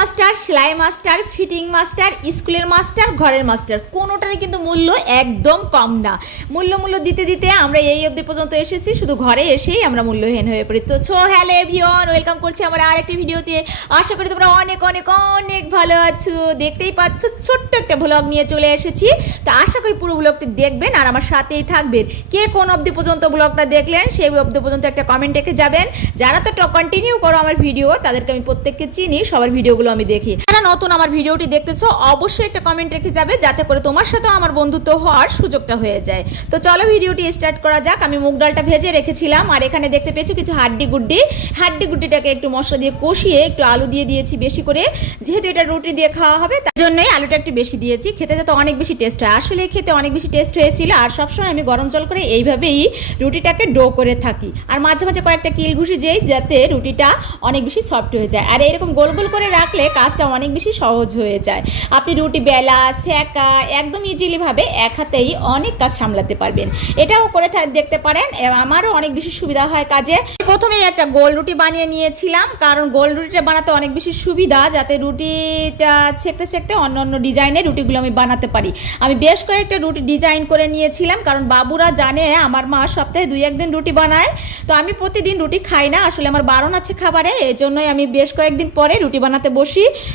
Master, সেলাই master, fitting master, স্কুলের master, ঘরের মাস্টার। কোনোটারই কিন্তু মূল্য একদম কম না। মূল্য মূল্য দিতে দিতে আমরা এই অবধি পর্যন্ত এসেছি। শুধু ঘরে এসেই আমরা মূল্যহীন হয়ে পড়ি। তো ছো হ্যালো এভিয়ন ওয়েলকাম করছি আমার আরেকটি ভিডিওতে। আশা করি তোমরা অনেক অনেক অনেক ভালো আছো। দেখতেই পাচ্ছ, ছোট্ট একটা ব্লগ নিয়ে চলে এসেছি। তো আশা করি পুরো ব্লগটি দেখবেন আর আমার সাথেই থাকবেন। কে কোন অবধি পর্যন্ত ব্লগটা দেখলেন, সেই অবধি পর্যন্ত একটা কমেন্ট রেখে যাবেন। যারা তো কন্টিনিউ করো আমার ভিডিও, তাদেরকে আমি প্রত্যেককে চিনি। সবার ভিডিওগুলো আমি দেখি। যারা নতুন আমার ভিডিওটি দেখতেছো, অবশ্যই একটা কমেন্ট রেখে যাবে, যাতে করে তোমার সাথেও আমার বন্ধুত্ব হওয়ার সুযোগটা হয়ে যায়। তো চলো ভিডিওটি স্টার্ট করা যাক। আমি মুগ ডালটা ভেজে রেখেছিলাম, আর এখানে দেখতে পেয়েছ কিছু হাড্ডি গুড্ডি। হাড্ডি গুড্ডিটাকে একটু মশলা দিয়ে কষিয়ে একটু আলু দিয়ে দিয়েছি বেশি করে। যেহেতু এটা রুটি দিয়ে খাওয়া হবে, তার জন্যই আলুটা একটু বেশি দিয়েছি। খেতে যাতে অনেক বেশি টেস্ট হয়। আসলে খেতে অনেক বেশি টেস্ট হয়েছিল, আর সবসময় আমি গরম জল করে এইভাবেই রুটিটাকে ডো করে থাকি। আর মাঝে মাঝে কয়েকটা কিল ঘুষি যেই, যাতে রুটিটা অনেক বেশি সফট হয়ে যায়। আর এরকম গোল গোল করে রাখলে কাজটা অনেক বেশি সহজ হয়ে যায়। আপনি রুটি, বেলা সেকা একদম ইজিলিভাবে এক হাতেই অনেক কাজ সামলাতে পারবেন। এটাও করে দেখতে পারেন। আমারও অনেক বেশি সুবিধা হয় কাজে। প্রথমেই একটা গোল রুটি বানিয়ে নিয়েছিলাম, কারণ গোল রুটিটা বানাতে অনেক বেশি সুবিধা, যাতে রুটিটা ছেঁকতে ছেঁকতে অন্য অন্য ডিজাইনের রুটিগুলো আমি বানাতে পারি। আমি বেশ কয়েকটা রুটি ডিজাইন করে নিয়েছিলাম, কারণ বাবুরা জানে আমার মা সপ্তাহে দুই, একদিন রুটি বানায়। তো আমি প্রতিদিন রুটি খাই না, আসলে আমার বারণ আছে খাবারে এই জন্যই আমি বেশ কয়েকদিন পরে রুটি বানাতে বসি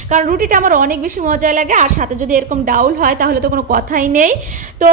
কারণ রুটিটা আমার অনেক বেশি মজা লাগে। আর সাথে যদি এরকম ডাউল হয়, তাহলে তো কোনো কথাই নেই। তো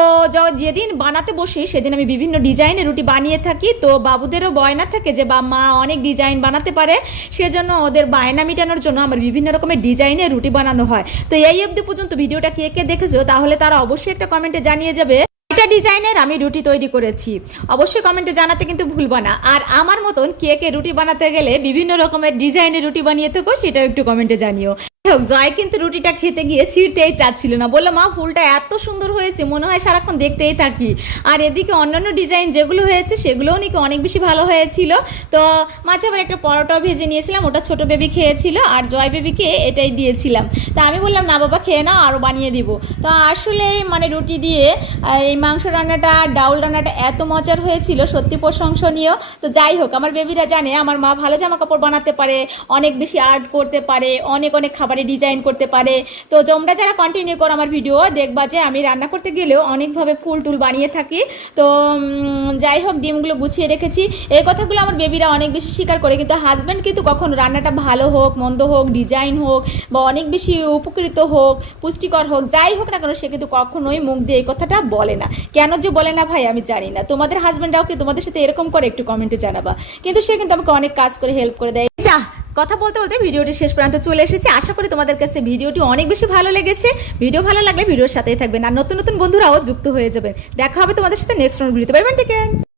যেদিন বানাতে বসি, সেদিন আমি বিভিন্ন ডিজাইনের রুটি বানিয়ে থাকি। তো বাবুদেরও বয়না থাকে যে বা মা অনেক ডিজাইন বানাতে পারে। সেজন্য ওদের বায়না মেটানোর জন্য আমার বিভিন্ন রকমের ডিজাইনের রুটি বানানো হয়। তো এই অবধি পর্যন্ত ভিডিওটা কে কে দেখেছ, তাহলে তারা অবশ্যই একটা কমেন্টে জানিয়ে যাবে। এটা ডিজাইনের আমি রুটি তৈরি করেছি। অবশ্যই কমেন্টে জানাতে কিন্তু ভুলবো না। আর আমার মতন কেকে রুটি বানাতে গেলে বিভিন্ন রকমের ডিজাইনের রুটি বানিয়ে থাকো, সেটাও একটু কমেন্টে জানিও। হোক, জয় কিন্তু রুটিটা খেতে গিয়ে ছিঁড়তেই চাচ্ছিল না। বলল মা ফুলটা এত সুন্দর হয়েছে মনে হয় সারাক্ষণ দেখতেই থাকি। আর এদিকে অন্যান্য ডিজাইন যেগুলো হয়েছে সেগুলোও নাকি অনেক বেশি ভালো হয়েছিল। তো মাঝে আবার একটা পরোটাও ভেজে নিয়েছিলাম ওটা ছোট বেবি খেয়েছিল আর জয় বেবিকে এটাই দিয়েছিলাম। তা আমি বললাম না বাবা খেয়ে নাও আরও বানিয়ে দিব। তো আসলে মানে রুটি দিয়ে এই মাংস রান্নাটা ডাউল রান্নাটা এত মজার হয়েছিল সত্যি প্রশংসনীয়। তো যাই হোক আমার বেবিরা জানে আমার মা ভালো জামা কাপড় বানাতে পারে অনেক বেশি আর্ট করতে পারে অনেক অনেক খাবারের ডিজাইন করতে পারে। তো তোমরা যারা কন্টিনিউ করো আমার ভিডিও দেখবা যে আমি রান্না করতে গেলেও অনেকভাবে ফুল টুল বানিয়ে থাকি। তো যাই হোক, ডিমগুলো গুছিয়ে রেখেছি। এই কথাগুলো আমার বেবিরা অনেক বেশি স্বীকার করে। কিন্তু হাজব্যান্ড কিন্তু কখনো রান্নাটা ভালো হোক, মন্দ হোক ডিজাইন হোক, বা অনেক বেশি উপকৃত হোক, পুষ্টিকর হোক, যাই হোক না কেন, সে কিন্তু কখনোই মুখ দিয়ে এই কথাটা বলে না। কেন যে বলে না ভাই, আমি জানি না। তোমাদের হাজব্যান্ডরাও কি তোমাদের সাথে এরকম করে একটু কমেন্টে জানাবা? কিন্তু সে কিন্তু আমাকে অনেক কাজ করে হেল্প করে দেয়। যা কথা বলতে বলতে ভিডিওটি শেষ পর্যন্ত চলে এসেছে। আশা করি তোমাদের কাছে ভিডিওটি অনেক বেশি ভালো লেগেছে। ভিডিও ভালো লাগলে ভিডিওর সাথেই থাকবেন। আর নতুন নতুন বন্ধুরাও যুক্ত হয়ে যাবে। দেখা হবে তোমাদের সাথে নেক্সট ভিডিওতে। Bye bye